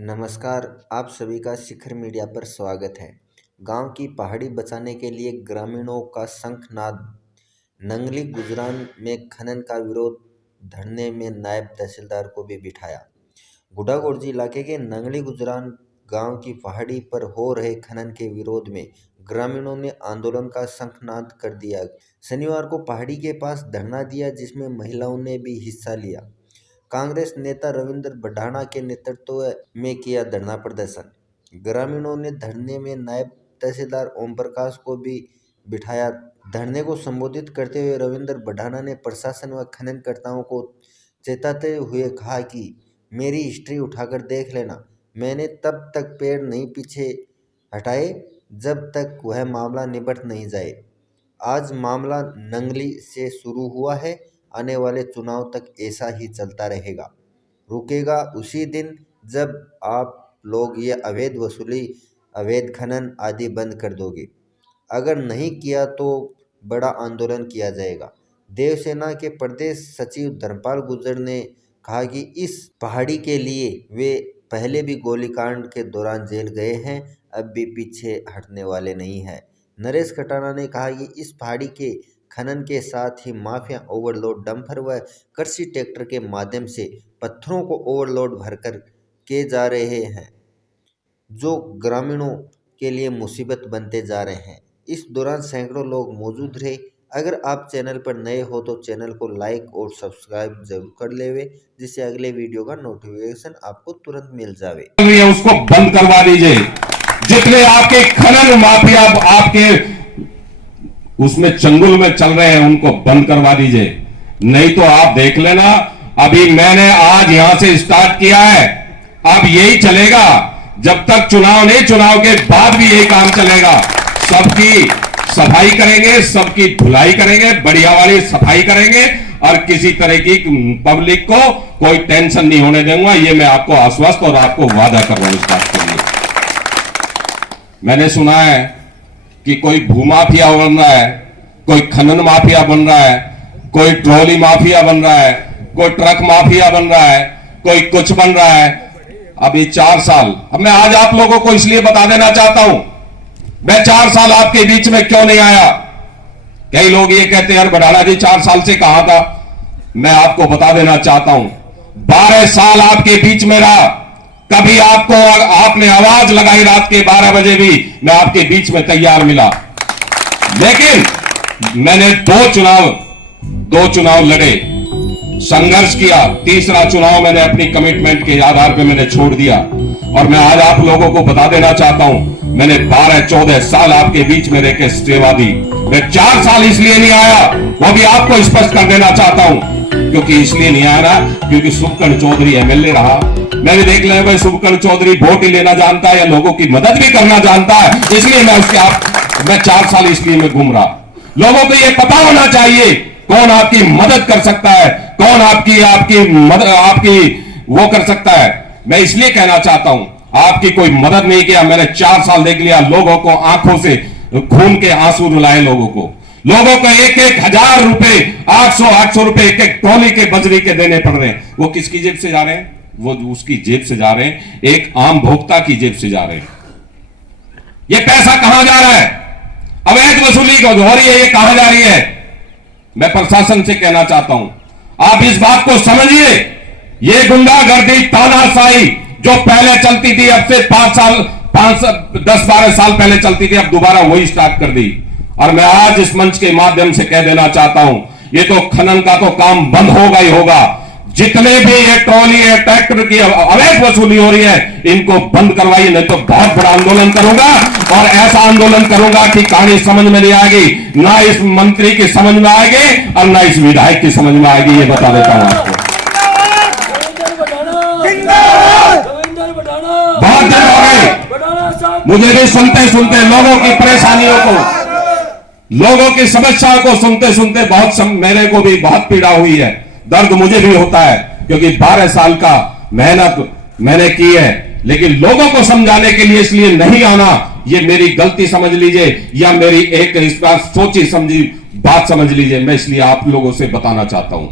नमस्कार, आप सभी का शिखर मीडिया पर स्वागत है। गांव की पहाड़ी बचाने के लिए ग्रामीणों का शंखनाद। नंगली गुजरान में खनन का विरोध धरने में नायब तहसीलदार को भी बिठाया। गुडागोड़जी इलाके के नंगली गुजरान गांव की पहाड़ी पर हो रहे खनन के विरोध में ग्रामीणों ने आंदोलन का शंखनाद कर दिया। शनिवार को पहाड़ी के पास धरना दिया, जिसमें महिलाओं ने भी हिस्सा लिया। कांग्रेस नेता रविंद्र बढ़ाना के नेतृत्व में किया धरना प्रदर्शन। ग्रामीणों ने धरने में नायब तहसीलदार ओम प्रकाश को भी बिठाया। धरने को संबोधित करते हुए रविंद्र बढ़ाना ने प्रशासन व खननकर्ताओं को चेताते हुए कहा कि मेरी हिस्ट्री उठाकर देख लेना, मैंने तब तक पेड़ नहीं पीछे हटाए जब तक वह मामला निपट नहीं जाए। आज मामला नंगली से शुरू हुआ है, आने वाले चुनाव तक ऐसा ही चलता रहेगा। रुकेगा उसी दिन जब आप लोग ये अवैध वसूली, अवैध खनन आदि बंद कर दोगे। अगर नहीं किया तो बड़ा आंदोलन किया जाएगा। देवसेना के प्रदेश सचिव धर्मपाल गुर्जर ने कहा कि इस पहाड़ी के लिए वे पहले भी गोलीकांड के दौरान जेल गए हैं, अब भी पीछे हटने वाले नहीं हैं। नरेश कटाना ने कहा कि इस पहाड़ी के खनन के साथ ही माफिया ओवरलोड डंपर व कृषि ट्रैक्टर के माध्यम से पत्थरों को ओवरलोड भरकर किए जा रहे हैं, जो ग्रामीणों के लिए मुसीबत बनते जा रहे हैं। इस दौरान सैकड़ों लोग मौजूद रहे। अगर आप चैनल पर नए हो तो चैनल को लाइक और सब्सक्राइब जरूर कर लेवे, जिससे अगले वीडियो का नोटिफिकेशन आपको तुरंत मिल जावे। उसको बंद करवा दीजिए। जितने आपके खनन माफिया आपके उसमें चंगुल में चल रहे हैं, उनको बंद करवा दीजिए। नहीं तो आप देख लेना, अभी मैंने आज यहां से स्टार्ट किया है, अब यही चलेगा जब तक चुनाव नहीं, चुनाव के बाद भी यही काम चलेगा। सबकी सफाई करेंगे, सबकी धुलाई करेंगे, बढ़िया वाली सफाई करेंगे और किसी तरह की पब्लिक को कोई टेंशन नहीं होने दूंगा। ये मैं आपको आश्वस्त और आपको वादा कर रहा हूं इस बात के लिए। मैंने सुना है कि कोई भूमाफिया बन रहा है, कोई खनन माफिया बन रहा है, कोई ट्रॉली माफिया बन रहा है, कोई ट्रक माफिया बन रहा है, कोई कुछ बन रहा है। अभी 4 साल, अब मैं आज आप लोगों को इसलिए बता देना चाहता हूं, मैं 4 साल आपके बीच में क्यों नहीं आया। कई लोग ये कहते हैं यार बढ़ाना जी 4 साल से कहां था। मैं आपको बता देना चाहता हूं, 12 साल आपके बीच में रहा। कभी आपको आपने आवाज लगाई रात के 12 बजे भी मैं आपके बीच में तैयार मिला। लेकिन मैंने दो चुनाव लड़े, संघर्ष किया। तीसरा चुनाव मैंने अपनी कमिटमेंट के आधार पर मैंने छोड़ दिया। और मैं आज आप लोगों को बता देना चाहता हूं, मैंने 12-14 साल आपके बीच में रहकर सेवा दी। मैं 4 साल इसलिए नहीं आया, वो भी आपको स्पष्ट कर देना चाहता हूं, क्योंकि इसलिए नहीं आया ना क्योंकि शुभकर्ण चौधरी एमएलए रहा। मैंने देख लिया भाई शुभकर्ण चौधरी वोट ही लेना जानता है या लोगों की मदद भी करना जानता है, इसलिए मैं 4 साल इसलिए मैं घूम रहा। लोगों को यह पता होना चाहिए कौन आपकी मदद कर सकता है, कौन आपकी वो कर सकता है। मैं इसलिए कहना चाहता हूं, आपकी कोई मदद नहीं किया। मैंने 4 साल देख लिया, लोगों को आंखों से खून के आंसू रुलाए, लोगों को 1,000 रुपए, 800 रुपए एक ट्रॉली के बजरी के देने पड़ रहे हैं। वो किसकी जेब से जा रहे हैं? वो उसकी जेब से जा रहे हैं, एक आम भोक्ता की जेब से जा रहे हैं। ये पैसा कहां जा रहा है? अवैध वसूली हो रही है, ये कहां जा रही है? मैं प्रशासन से कहना चाहता हूं, आप इस बात को समझिए। ये गुंडागर्दी, तानाशाही जो पहले चलती थी, अब से 10-12 साल पहले चलती थी, अब दोबारा वही स्टार्ट कर दी। और मैं आज इस मंच के माध्यम से कह देना चाहता हूं, ये तो खनन का तो काम बंद होगा ही होगा। जितने भी ये ट्रॉली है, ट्रैक्टर की अवैध वसूली हो रही है, इनको बंद करवाइए, नहीं तो बहुत बड़ा आंदोलन करूंगा। और ऐसा आंदोलन करूंगा कि कहानी समझ में नहीं आएगी, ना इस मंत्री की समझ में आएगी और ना इस विधायक की समझ में आएगी, ये बता देता हूं आपको। बहुत दिन हो गए मुझे भी सुनते सुनते लोगों की परेशानियों को, लोगों की समस्याओं को सुनते सुनते मेरे को भी बहुत पीड़ा हुई है, दर्द मुझे भी होता है, क्योंकि 12 साल का मेहनत मैंने की है। लेकिन लोगों को समझाने के लिए इसलिए नहीं आना, ये मेरी गलती समझ लीजिए या मेरी एक इस बार सोची समझी बात समझ लीजिए। मैं इसलिए आप लोगों से बताना चाहता हूं।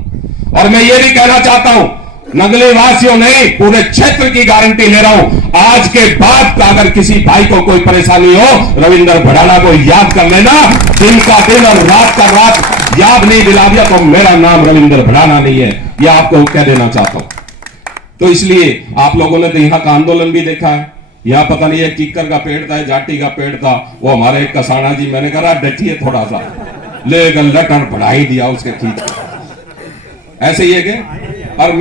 और मैं ये भी कहना चाहता हूं, नंगली वासियों नहीं, पूरे क्षेत्र की गारंटी ले रहा हूं। आज के बाद का अगर किसी भाई को कोई परेशानी हो, रविंद्र भड़ाना को याद कर लेना। दिन का दिन और रात का रात याद नहीं दिला दिया तो मेरा नाम रविंद्र भड़ाना नहीं है, यह आपको कह देना चाहता हूं। तो इसलिए आप लोगों ने तो यहां का आंदोलन भी देखा है। यहां पता नहीं है कीकर का पेड़ था, जाटी का पेड़ था, वो हमारे एक कसाना जी, मैंने कहा डटिए थोड़ा सा, लेकर लटन बढ़ा ही दिया उसके खींच। ऐसे ही है कि और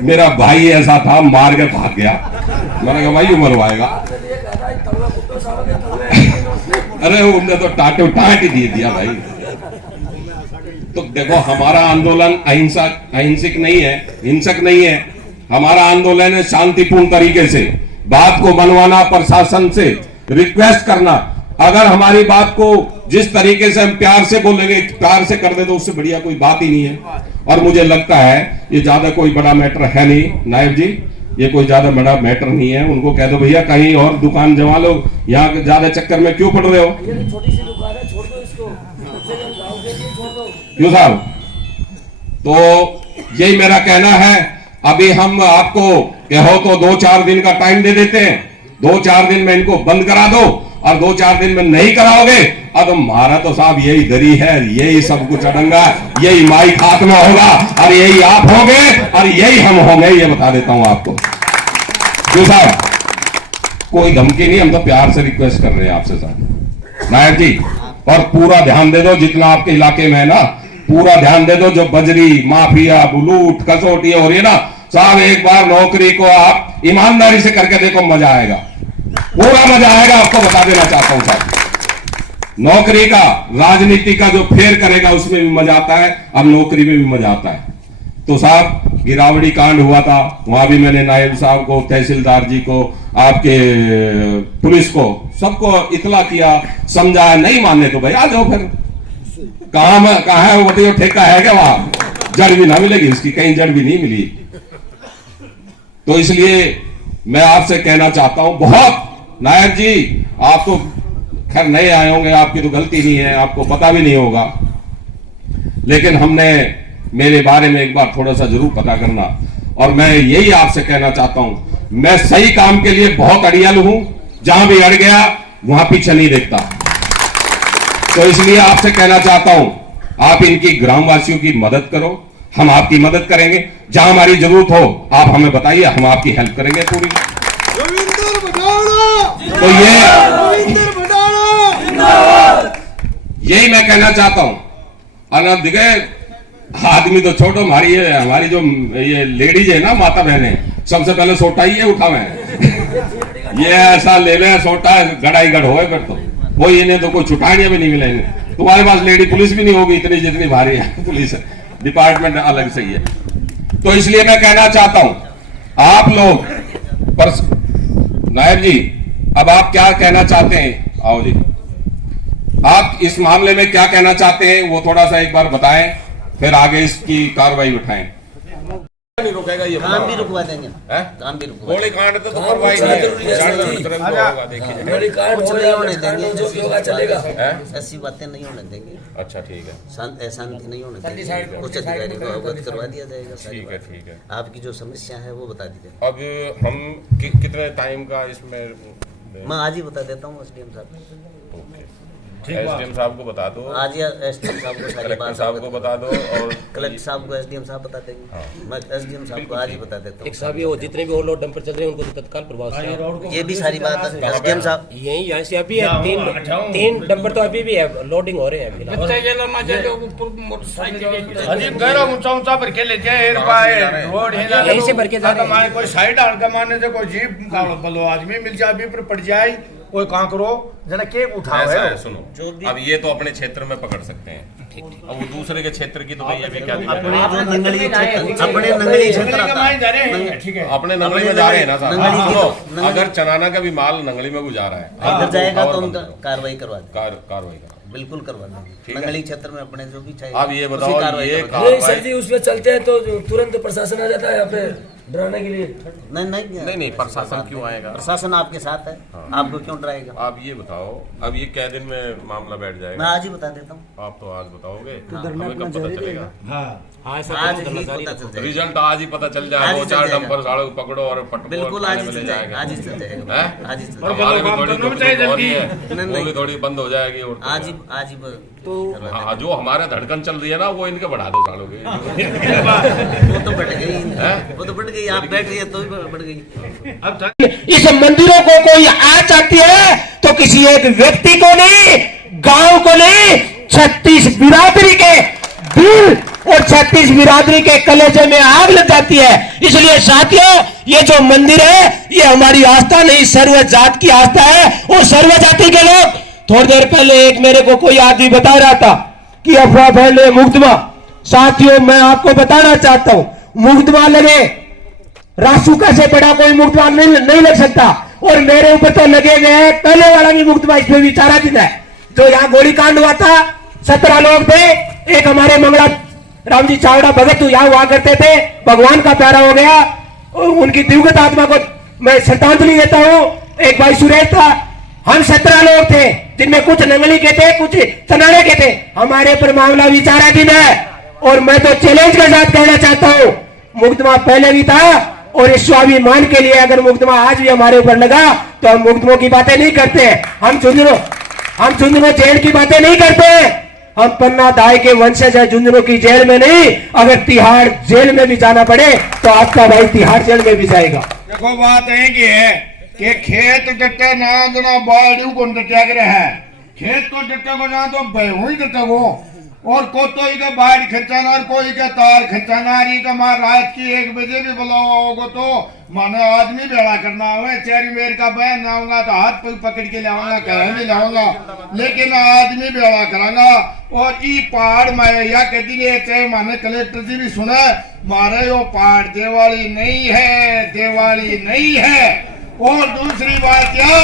मेरा भाई ऐसा था, मार के भाग गया। मैंने कहा भाई मरवाएगा। अरे उनने तो टाटो टाट ही दे दिया भाई। तो देखो हमारा आंदोलन अहिंसक नहीं है, हिंसक नहीं है। हमारा आंदोलन है शांतिपूर्ण तरीके से बात को बनवाना, प्रशासन से रिक्वेस्ट करना। अगर हमारी बात को जिस तरीके से हम प्यार से बोलेंगे, प्यार से कर दे, तो उससे बढ़िया कोई बात ही नहीं है। और मुझे लगता है ये ज्यादा कोई बड़ा मैटर है नहीं नायब जी, ये कोई ज्यादा बड़ा मैटर नहीं है। उनको कह दो भैया कहीं और दुकान जमा लो, यहाँ ज्यादा चक्कर में क्यों पड़ रहे हो? छोटी सी दुकान है, छोड़ दो इसको, छोड़ दो। क्यों साहब? तो यही मेरा कहना है। अभी हम आपको कहो तो 2-4 दिन का टाइम दे देते हैं, 2-4 दिन में इनको बंद करा दो, और 2-4 दिन में नहीं कराओगे अब हमारा तो साहब यही दरी है, यही सब कुछ अड़ंगा, यही माई हाथ में होगा, और यही आप होंगे और यही हम होंगे, ये बता देता हूं आपको। क्यों साहब? कोई धमकी नहीं, हम तो प्यार से रिक्वेस्ट कर रहे हैं आपसे साहब नायक जी। और पूरा ध्यान दे दो, जितना आपके इलाके में है ना, पूरा ध्यान दे दो। जो बजरी माफिया लूट कसौटी हो रही है ना साहब, एक बार नौकरी को आप ईमानदारी से करके देखो, मजा आएगा, पूरा मजा आएगा। आपको बता देना चाहता हूं साहब, नौकरी का, राजनीति का जो फेर करेगा उसमें भी मजा आता है, अब नौकरी में भी मजा आता है। तो साहब गिरावड़ी कांड हुआ था, वहां भी मैंने नायब साहब को, तहसीलदार जी को, आपके पुलिस को, सबको इतला किया, समझाया, नहीं मानने तो भाई आ जाओ फिर। कहां है वो बताइए, ठेका है क्या वहां? जड़ भी ना मिलेगी इसकी, कहीं जड़ भी नहीं मिली। तो इसलिए मैं आपसे कहना चाहता हूं, बहुत नायक जी, आप तो खैर नए आए होंगे, आपकी तो गलती नहीं है, आपको पता भी नहीं होगा, लेकिन हमने मेरे बारे में एक बार थोड़ा सा जरूर पता करना। और मैं यही आपसे कहना चाहता हूं, मैं सही काम के लिए बहुत अड़ियल हूं, जहां भी अड़ गया वहां पीछे नहीं देखता। तो इसलिए आपसे कहना चाहता हूं, आप इनकी ग्रामवासियों की मदद करो, हम आपकी मदद करेंगे। जहां हमारी जरूरत हो आप हमें बताइए, हम आपकी हेल्प करेंगे पूरी। तो यही मैं कहना चाहता हूं। और दिखे आदमी तो छोड़ो, हमारी जो ये लेडीज है ना, माता बहने, सबसे पहले सोटा ही है उठा में ये ऐसा ले ले सोटा गड़ाई गढ़ हो फिर तो वो, इन्हें तो कोई छुटाइयां भी नहीं मिलेंगे। तुम्हारे पास लेडी पुलिस भी नहीं होगी इतनी जितनी भारी है पुलिस डिपार्टमेंट, अलग से ही है। तो इसलिए मैं कहना चाहता हूं आप लोग नायब जी, अब आप क्या कहना चाहते हैं? आओ जी, आप इस मामले में क्या कहना चाहते हैं वो थोड़ा सा एक बार बताएं, फिर आगे इसकी कार्रवाई उठाएं। नहीं रोकेगा ये, काम भी रुकवा देंगे, काम भी रुकवा गोली कांड तो कार्रवाई नहीं है, गोली कांड नहीं होने देंगे, जो भी होगा चलेगा, ऐसी बातें नहीं होने देंगे। अच्छा ठीक है, शांति नहीं होने देंगे, उच्च अधिकारी को अवगत करवा दिया जाएगा। ठीक है ठीक है, आपकी जो समस्या है वो बता दीजिए। अब हम कितने टाइम का इसमें? मैं आज ही बता देता हूँ एसडीएम साहब। ओके, एसडीएम साहब को बता दो, आज या एसडीएम साहब को सारी कलेक्टर बात साहब को बता दो, और कलेक्टर साहब को एसडीएम साहब बता देंगे। मैं एसडीएम साहब को आज ही बता देता हूँ। एक साहब ये जितने भी ओवरलोड डंपर चल रहे हैं उनको तो तत्काल प्रभाव से, ये भी सारी बात है एसडीएम साहब, यही यहाँ से अभी है, तीन डंपर तो अभी भी है, लोडिंग हो रहे हैं फिलहाल। यहीं से भर के जा रहे हैं, कोई साइड कमाने से कोई जीप बलो आदमी मिल जाए, अभी पर पड़ जाए कोई कहाँ करो जना के उठाओ है। सुनो, अब ये तो अपने क्षेत्र में पकड़ सकते हैं, अब वो दूसरे के क्षेत्र की तो भाई अभी क्या अपने नंगली क्षेत्र ठीक है, अपने नंगली में जा रहे हैं ना साहब। अगर चनाना का भी माल नंगली में गुजारा है, इधर जाएगा तो उनका कार्रवाई करवा देंगे, कार्रवाई करा, बिल्कुल करवा देंगे। नंगली क्षेत्र में अपने जो भी चाहिए। अब ये बताओ, ये सर जी उसमें चलते हैं तो तुरंत प्रशासन आ जाता है यहाँ पे, डराने के लिए नहीं प्रशासन क्यों आएगा? प्रशासन आपके साथ है, आपको क्यों डराएगा? आप ये बताओ, अब ये कै दिन में मामला बैठ जाएगा? मैं आज ही बता देता हूँ। आप तो आज बताओगे, हमें कब पता चलेगा? आज ही पता चल जाएगा। रिजल्ट आज ही पता चल जाएगा। 2-4 डंपर सालों को पकड़ो और पटको बिल्कुल आज ही चल जाएगा। आज ही चल जाएगा। आज ही चल जाएगा। हमारे भी थोड़ी दुखी है, वो भी थोड़ी बंद हो जाएगी। और आज ही तो हाँ, जो हमारे धड़कन चल रही है ना, वो इनके बढ़ा दो सालों के। वो तो बढ़ गई, वो तो बढ़ गई। आप बैठ रही है तो भी बढ़ गई। इस मंदिरों को कोई आ चाहती है तो किसी एक व्यक्ति को नहीं, गांव को नहीं, 36 बिरादरी के दिल और 36 बिरादरी के कलेजे में आग लग जाती है। इसलिए साथियों, ये जो मंदिर है ये हमारी आस्था नहीं, सर्व जात की आस्था है। और सर्व जाति के लोग, थोड़ी देर पहले एक मेरे को कोई आदमी बता रहा था कि अफवाह फैले मुकदमा। साथियों, मैं आपको बताना चाहता हूं, मुकदमा लगे, रासुका से बड़ा कोई मुकदमा नहीं लग सकता। और मेरे ऊपर तो लगे गए हैं, पहले वाला भी मुकदमा, इसमें भी 4 दिन है। जो यहाँ गोलीकांड हुआ था, 17 लोग थे। एक हमारे मंगला राम जी चावड़ा भगत यहाँ हुआ करते थे, भगवान का प्यारा हो गया। उनकी दिवगत आत्मा को मैं श्रद्धांजलि देता हूँ। एक भाई सुरेश था। हम 17 लोग थे, जिनमें कुछ नंगली के थे, कुछ चनाड़े के थे। हमारे पर मामला विचाराधीन है। और मैं तो चैलेंज के साथ कहना चाहता हूँ, मुकदमा पहले भी था और इस स्वाभिमान के लिए अगर मुकदमा आज भी हमारे ऊपर लगा तो हम मुकदमों की बातें नहीं करते। हम झुंझुनू जेल की बातें नहीं करते। हम पन्ना दाई के वंशज है, झुंझुनू की जेल में नहीं। अगर तिहाड़ जेल में भी जाना पड़े तो आपका भाई तिहाड़ जेल में भी जाएगा। देखो बात है कि खेत डटे ना जना बाड़ू को डटा कर है। खेत तो डटे को ना तो बेहू ही डटे को। और कोई का बाढ़ खिंचाना और कोई का तार खिंचाना। रही का मार रात की 1 बजे भी बुलाओ होगा तो मानो आदमी बेड़ा करना हो। चेरी मेर का बहन ना होगा तो हाथ पकड़ के लाऊंगा, कह भी लाऊंगा, लेकिन आदमी बेड़ा करांगा। और ई पहाड़ में या कहती है, चाहे माने कलेक्टर जी भी सुना, मारे वो पहाड़ दिवाली नहीं है, दिवाली नहीं है। और दूसरी बात क्या,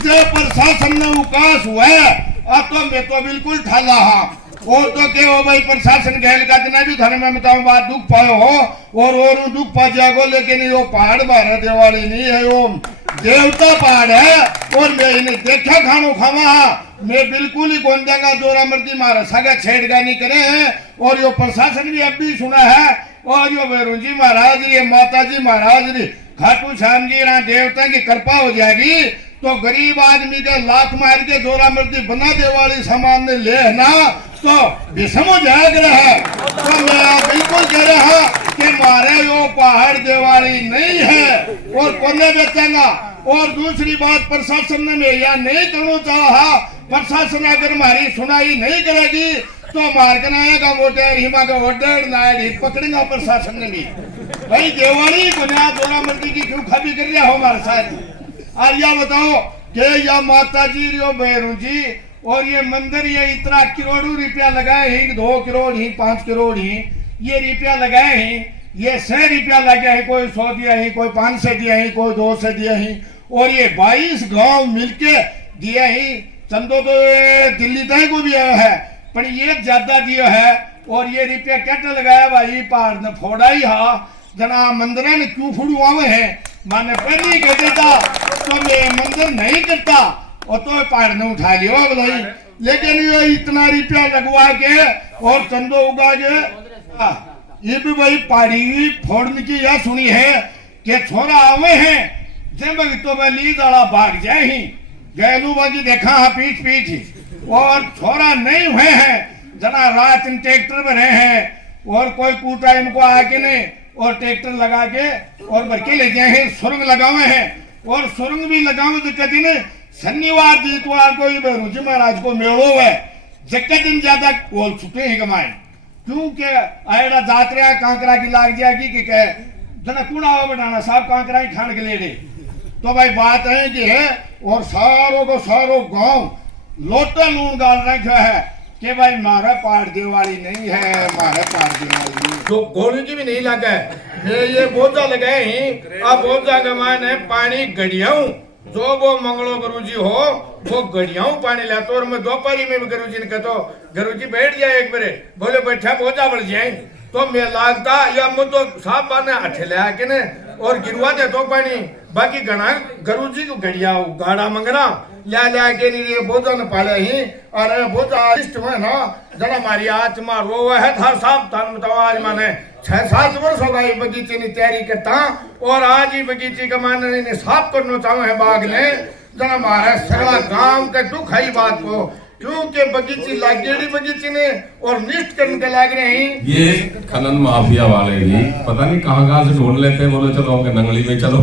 जो प्रशासन में उकास हुआ है, अब तो मैं तो बिल्कुल ठाला हाँ। और तो के हो भाई प्रशासन गैल का दिन भी धर्म में बताऊं बात दुख पायो हो और दुख पा जागो। लेकिन यो पहाड़ बारह दिवाली नहीं है, वो देवता पहाड़ है। और मैं इन्हें देखा खानो खावा, मैं बिल्कुल ही कौन देगा जोरा मर्दी मारा सगा छेड़खानी करे हैं। और यो प्रशासन भी अब भी सुना है। और यो भैरू जी महाराज, ये माता जी महाराज, खाटू श्याम जी ना देवता की कृपा हो जाएगी तो गरीब आदमी के लाख मार के जोरा मर्दी बना देवाली सामान ने ले ना तो विषम जाग रहा है। तो मैं बिल्कुल कह रहा कि मारे यो पहाड़ दिवाली नहीं है और कोने बेचेगा। और दूसरी बात, प्रशासन ने मैं यह नहीं करना चाहा। प्रशासन अगर हमारी सुनाई नहीं करेगी तो मारकन आएगा वोटर हिमा का वोटर नायडी पकड़ेगा प्रशासन ने भी। भाई दिवाली बुनियाद जोरा मर्दी की क्यों खाबी कर रहा हो हमारे साथ। और यह बताओ कि यह माता जी रियो भैरू जी और ये मंदिर ये इतना करोड़ों रुपया लगाए हैं, 2 करोड़ ही 5 करोड़ ही ये रुपया लगाए हैं। ये 100 रुपया लगे हैं, कोई 100 दिया है, कोई 500 दिया है, कोई 200 दिया है। और ये 22 गांव मिलके दिया है। चंदो तो दिल्ली तक को भी आया है, पर ये ज्यादा दिया है। और ये रुपया कैसे लगाया भाई, पहाड़ ने फोड़ा ही हा जना मंदिर ने क्यों फुड़ू आवे है। माने पहले कह देता तो मैं मंदिर नहीं करता और तो पहाड़ ने उठा लिया भाई। लेकिन ये इतना रुपया लगवा के और चंदो उगा के ये भी भाई पहाड़ी फोड़ने की यह सुनी है कि छोरा आवे हैं जब तो मैं ली दाड़ा भाग जाए ही गैलू बाजी देखा हाँ पीछ पीछ। और छोरा नहीं हुए हैं जना रात इन ट्रैक्टर में रहे हैं और कोई कूटा इनको आके नहीं और ट्रैक्टर लगा के और बरके ले जाए हैं। सुरंग लगावे हैं और सुरंग भी लगावे तो कहते ने शनिवार दीतवार को भैरू जी महाराज को मेड़ो है जक्के दिन ज्यादा बोल छुटे ही कमाए। क्योंकि आयड़ा जात्रा कांकरा की लाग जाएगी कि कह जना कूड़ा बनाना साहब कांकरा ही खान के ले दे। तो भाई बात है कि है और सारों को सारों गांव लोटा लून डाल रखा है कि भाई मारा पहाड़ दिवाली नहीं है, मारा पहाड़ दिवाली जो गोली की भी नहीं लगा है। ये बोझा लगाए ही अब बोझा का मान है पानी गड़ियाऊ जो वो मंगलो गुरु जी हो वो गड़ियाऊ पानी लाते। और मैं दोपहरी में भी गुरु जी ने कहता गुरु जी बैठ जाए एक बारे, बोले बैठा बोझा बढ़ जाए तो मैं लागता या मुझ तो साफ बाने हथे ले आके ने और गिरवा दे तो पानी बाकी गणा गुरु जी को घड़िया गाड़ा मंगरा ले के नहीं भोजन पाले ही और भोजा इष्ट में ना जना मारी आत्मा रोवे है थार साहब थान बताओ आज माने 6-7 वर्ष होगा ये बगीचे की तैयारी करता और आज ही बगीचे का माने ने साफ करना चाहूँ है बाग ने जना मारा सगला गांव के दुख है बात को क्योंकि बगीची लागेड़ी बगीची ने और निष्ठ करने के लाग रहे हैं ये खनन माफिया वाले भी पता नहीं कहाँ से ढूंढ लेते हैं, बोले चलो के नंगली में चलो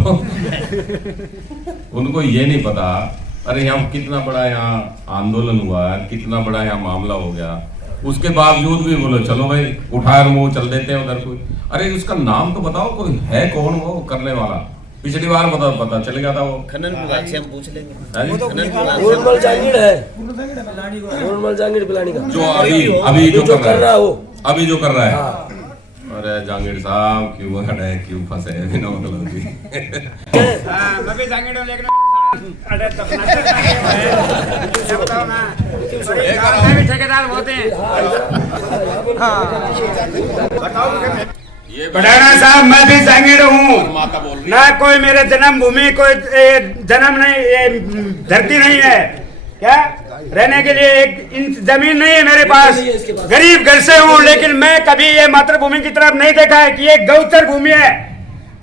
उनको ये नहीं पता अरे यहाँ कितना बड़ा यहाँ आंदोलन हुआ है, कितना बड़ा यहाँ मामला हो गया, उसके बावजूद भी बोलो चलो भाई उठा मुंह चल देते हैं उधर। कोई अरे उसका नाम तो बताओ, कोई है कौन वो करने वाला? पिछली बार पता चलेगा था वो खनन विभाग से हम पूछ लेंगे। गोलमाल जांगीड़ है, गोलमाल जांगीड़ पिलानी का जो अभी जो कर रहा है वो अभी जो कर रहा है। अरे जांगीड़ साहब क्यों हटे क्यों फंसे बिना मतलब की मैं भी जांगीड़ हूं लेकिन अरे तो भी ठेकेदार होते हैं। पढ़ाना साहब मैं भी जांगीड़ हूँ ना, कोई मेरे जन्मभूमि कोई जन्म नहीं, ये धरती नहीं है क्या रहने के लिए एक इंच जमीन नहीं है मेरे पास, गरीब घर से हूँ, लेकिन मैं कभी ये मातृभूमि की तरफ नहीं देखा है कि ये गौचर भूमि है।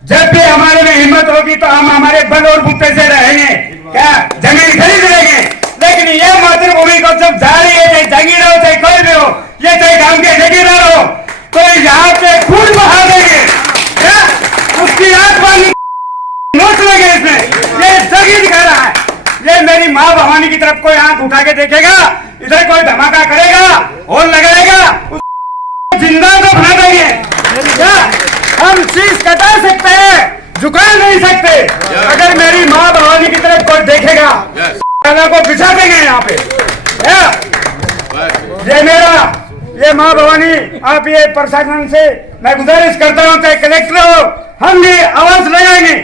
जब भी हमारे में हिम्मत होगी तो हम हमारे बल और बुत्ते से रहेंगे, क्या जमीन खरीद लेंगे, लेकिन ये मातृभूमि को जब जा रही है, चाहे जागीर हो चाहे कोई भी हो, ये चाहे गांव के ठेकेदार हो, तो यहाँ पे खून बहा देंगे, क्या उसकी आत्मा नोच लेंगे इसमें। ये जगी दिखा रहा है, ये मेरी माँ भवानी की तरफ कोई आंख उठा के देखेगा, इधर कोई धमाका करेगा और लगाएगा, जिंदा तो बना देंगे। क्या हम शीश कटा सकते हैं, झुका नहीं सकते। अगर मेरी माँ भवानी की तरफ कोई देखेगा को बिछा देंगे यहाँ पे। ये मेरा ये माँ भवानी आप ये प्रशासन से मैं गुजारिश करता हूँ, चाहे कलेक्टर हो हम भी आवाज लगाएंगे।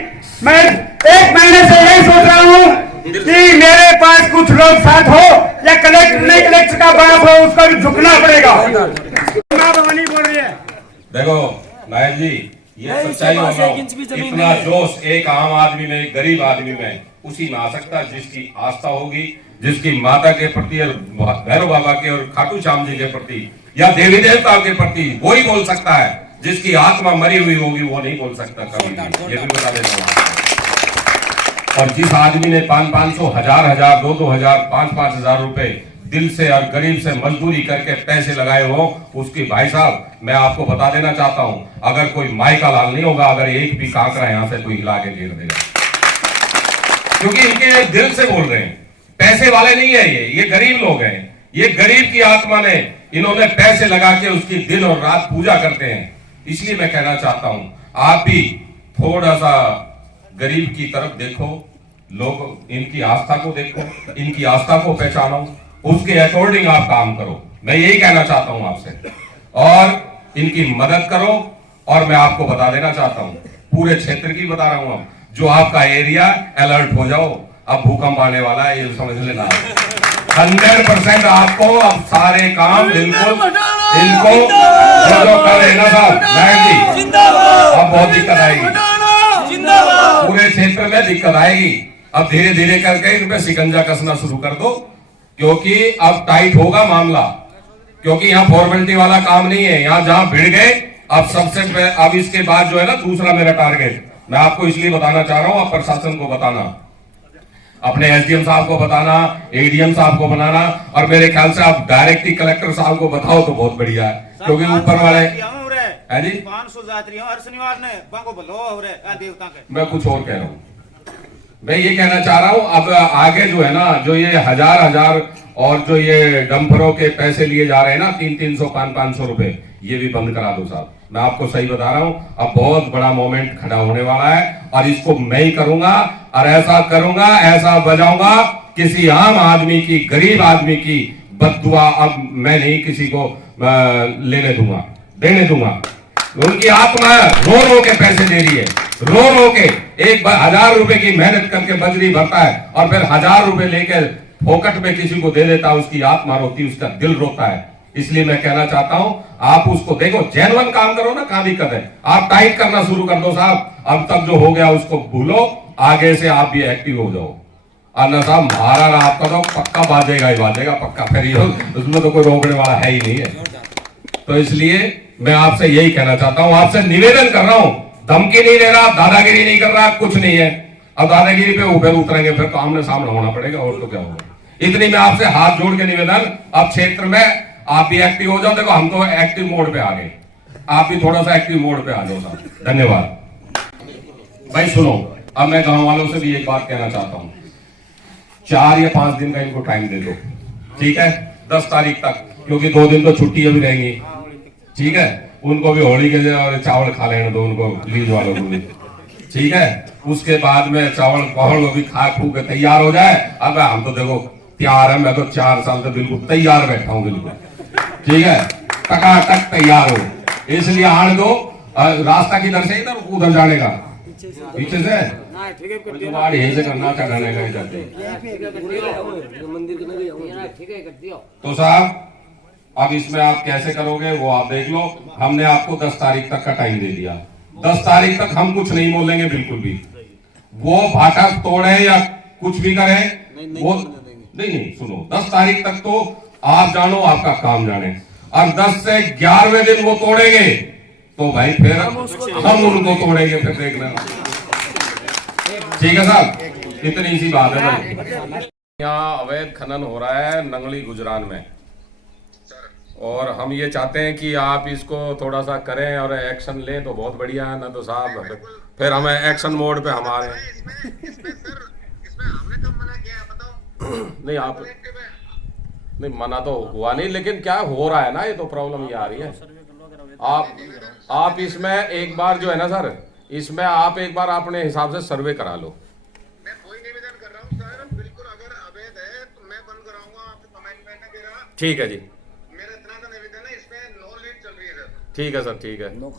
मैं 1 महीने से यही सोच रहा हूँ कि मेरे पास कुछ लोग साथ हो या कलेक्टर नहीं कलेक्टर का बाप हो उसको भी झुकना पड़ेगा। माँ भवानी बोल रही है। देखो नायक जी ये सच्चाई होगा, इतना जोश एक आम आदमी में गरीब आदमी में उसी में आ सकता है जिसकी आस्था होगी, जिसकी माता के प्रति और भैरव बाबा के और खाटू श्याम जी के प्रति या देवी देवताओं के प्रति वो ही बोल सकता है। जिसकी आत्मा मरी हुई होगी वो नहीं बोल सकता कभी भी, ये भी बता देता। और जिस आदमी ने 500 1000 2-2 5-5 रुपए दिल से और गरीब से मजदूरी करके पैसे लगाए हो, उसकी भाई साहब मैं आपको बता देना चाहता हूं, अगर कोई माई का लाल नहीं होगा अगर एक भी कांकरा यहां से कोई हिला के गिर देगा, क्योंकि इनके दिल से बोल रहे हैं, पैसे वाले नहीं है ये गरीब लोग हैं। ये गरीब की आत्मा ने इन्होंने पैसे लगा के उसकी दिन और रात पूजा करते हैं। इसलिए मैं कहना चाहता हूं आप भी थोड़ा सा गरीब की तरफ देखो, लोग इनकी आस्था को देखो, इनकी आस्था को पहचानो, उसके अकॉर्डिंग आप काम करो। मैं यही कहना चाहता हूं आपसे और इनकी मदद करो। और मैं आपको बता देना चाहता हूं, पूरे क्षेत्र की बता रहा हूं, अब जो आपका एरिया अलर्ट हो जाओ, अब भूकंप आने वाला है ये समझ लेना। 100% आपको अब सारे काम बिल्कुल इनको जो कर रहे ना साहब नायक जी, अब बहुत दिक्कत आएगी, पूरे क्षेत्र में दिक्कत आएगी। अब धीरे धीरे करके इनपे शिकंजा कसना शुरू कर दो, क्योंकि अब टाइट होगा मामला, क्योंकि यहाँ फॉर्मेलिटी वाला काम नहीं है। यहाँ जहाँ भिड़ गए अब सबसे अब इसके बाद जो है ना दूसरा मेरा टारगेट मैं आपको इसलिए बताना चाह रहा हूँ, आप प्रशासन को बताना, अपने एसडीएम साहब को बताना, एडीएम साहब को बनाना, और मेरे ख्याल से आप डायरेक्ट ही कलेक्टर साहब को बताओ तो बहुत बढ़िया है, क्योंकि ऊपर वाले है जी 500 यात्री हर शनिवार ने बांगो भलो हो रहे देवता के। मैं कुछ और कह रहा हूँ, मैं ये कहना चाह रहा हूँ अब आगे जो है ना, जो ये हजार और जो ये डंपरों के पैसे लिए जा रहे हैं ना 300 500 रुपए, ये भी बंद करा दो साहब। मैं आपको सही बता रहा हूँ, अब बहुत बड़ा मोमेंट खड़ा होने वाला है और इसको मैं ही करूंगा और ऐसा करूंगा, ऐसा बजाऊंगा, किसी आम आदमी की, गरीब आदमी की बद्दुआ अब मैं नहीं किसी को लेने दूंगा, देने दूंगा। उनकी आत्मा रो रो के पैसे दे रही है, रो रो के 1000 रुपए की मेहनत करके बजरी भरता है और फिर 1000 रुपए लेकर फोकट में किसी को दे देता है, उसकी आत्मा रोती है, उसका दिल रोता है। इसलिए मैं कहना चाहता हूं आप उसको देखो, जेन्युइन काम करो ना, कहां दिक्कत है। आप टाइट करना शुरू कर दो साहब, अब तक जो हो गया उसको भूलो, आगे से आप भी एक्टिव हो जाओ। अन्ना साहब मारा आपका तो पक्का बाजेगा ही बाजेगा, पक्का, फिर ये उसमें तो कोई रोकने वाला है ही नहीं है। तो इसलिए मैं आपसे यही कहना चाहता हूं, आपसे निवेदन कर रहा हूं, धमकी नहीं दे रहा, दादागिरी नहीं कर रहा, कुछ नहीं है। अब दादागिरी पे ऊपर उतरेंगे फिर तो आमने सामने होना पड़ेगा, और तो क्या होगा। इतनी मैं आपसे हाथ जोड़ के निवेदन, अब क्षेत्र में आप भी एक्टिव हो जाओ। देखो हम तो एक्टिव मोड पे आ गए, आप भी थोड़ा सा एक्टिव मोड पे आ जाओ साहब। धन्यवाद। भाई सुनो, अब मैं गांव वालों से भी एक बात कहना चाहता हूं, 4 या 5 दिन का इनको टाइम दे दो, ठीक है, 10 तारीख तक, क्योंकि 2 दिन तो छुट्टियां भी रहेंगी, ठीक है। उनको भी होली के और चावल खा लेने दो, उनको लीज वालों को भी, ठीक है। उसके बाद में चावल पहल भी खा खू के तैयार हो जाए। अब हम तो देखो तैयार है, मैं तो 4 साल से बिल्कुल तैयार बैठा हूं, बिल्कुल ठीक है, टकाटक तैयार हो। इसलिए आने दो, रास्ता किधर से, इधर उधर जाने का, पीछे से यहीं से करना चढ़ाने का इधर। तो साहब अब इसमें आप कैसे करोगे वो आप देख लो। हमने आपको 10 तारीख तक का टाइम दे दिया, 10 तारीख तक हम कुछ नहीं बोलेंगे बिल्कुल भी। वो भाटा तोड़े या कुछ भी करें, वो नहीं सुनो, 10 तारीख तक तो आप जानो, आपका काम जाने। और 10 से 11वें दिन वो तोड़ेंगे तो भाई फिर हम उनको तोड़ेंगे, फिर देख लेना, ठीक है साहब। इतनी सी बात है भाई। यहाँ अवैध खनन हो रहा है नंगली गुजरान में, और हम ये चाहते हैं कि आप इसको थोड़ा सा करें और एक्शन लें तो बहुत बढ़िया है, ना तो साहब फिर हमें एक्शन मोड पे हमारे नहीं, आप नहीं, मना तो हुआ नहीं, लेकिन क्या हो रहा है ना, ये तो प्रॉब्लम ये आ रही है। आप इसमें एक बार जो है ना सर, इसमें आप एक बार अपने हिसाब से सर्वे करा लो। मैं कोई निवेदन कर रहा हूँ सर, बिल्कुल अगर अवैध है तो मैं बंद कराऊंगा, आपसे कमेंट मैंने दे रहा। ठीक है जी, मेरा इतना सा निवेदन है, इसमें नो लीड चल रही है सर। ठीक है सर, ठीक है। वो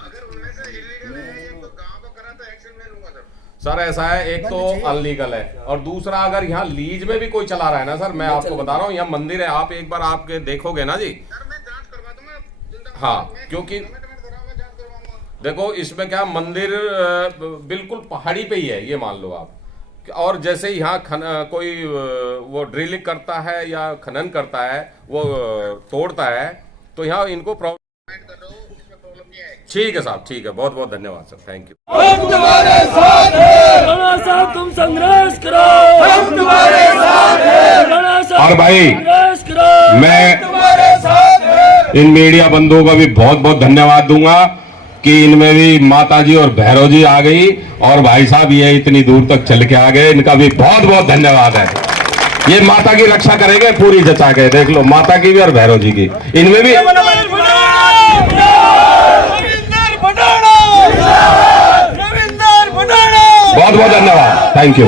अगर उनमें से इलीगल है तो गांव को करा तो एक्शन मैं लूंगा सर। सर ऐसा है, एक तो अनलीगल है, और दूसरा अगर यहाँ लीज में भी कोई चला रहा है ना सर, मैं आपको बता रहा हूँ, यहाँ मंदिर है, आप एक बार आपके देखोगे ना जी। सर मैं जांच करवा दूंगा। हाँ, क्योंकि देखो इसमें क्या, मंदिर बिल्कुल पहाड़ी पे ही है, ये मान लो आप। और जैसे यहाँ कोई वो ड्रिलिंग करता है या खनन करता है, वो तोड़ता है, तो यहाँ इनको प्रॉब्लम। ठीक है साहब, ठीक है, बहुत बहुत धन्यवाद सर, थैंक यू। हम तुम्हारे साथ हैं, राणा साहब तुम संघर्ष करो, हम तुम्हारे साथ हैं, राणा साहब और भाई संघर्ष करो, मैं तुम्हारे साथ हैं। इन मीडिया बंधुओं का भी बहुत बहुत धन्यवाद दूंगा कि इनमें भी माताजी और भैरव जी आ गई, और भाई साहब ये इतनी दूर तक चल के आ गए, इनका भी बहुत बहुत धन्यवाद है। ये माता की रक्षा करेंगे पूरी जचा के, देख लो, माता की भी और भैरव जी की, इनमें भी बहुत बहुत धन्यवाद, थैंक यू।